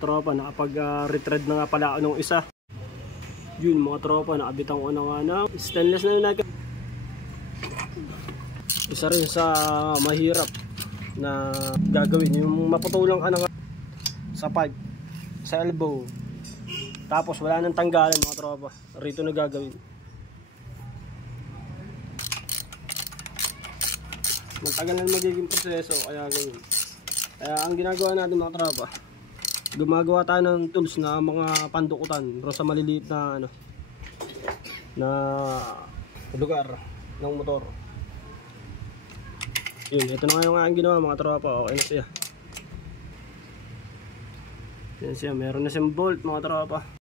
tropa, nakapag-retread na nga pala ako nung isa. Yun mga tropa, nakabitan ko na nga ng stainless na yun. Isa rin sa mahirap na gagawin, yung maputulang ka na sa pipe, sa elbow, tapos wala nang tanggalan mga tropa. Rito na gagawin. Matagal na magiging proseso, kaya ganyan. Kaya ang ginagawa natin mga tropa, gumagawa tayo ng tools na mga pandukutan pero sa maliliit na na lugar ng motor. Yun, ito na nga yung aking ginawa mga tropa. Okay na siya. Yan siya, meron na siyang bolt mga tropa.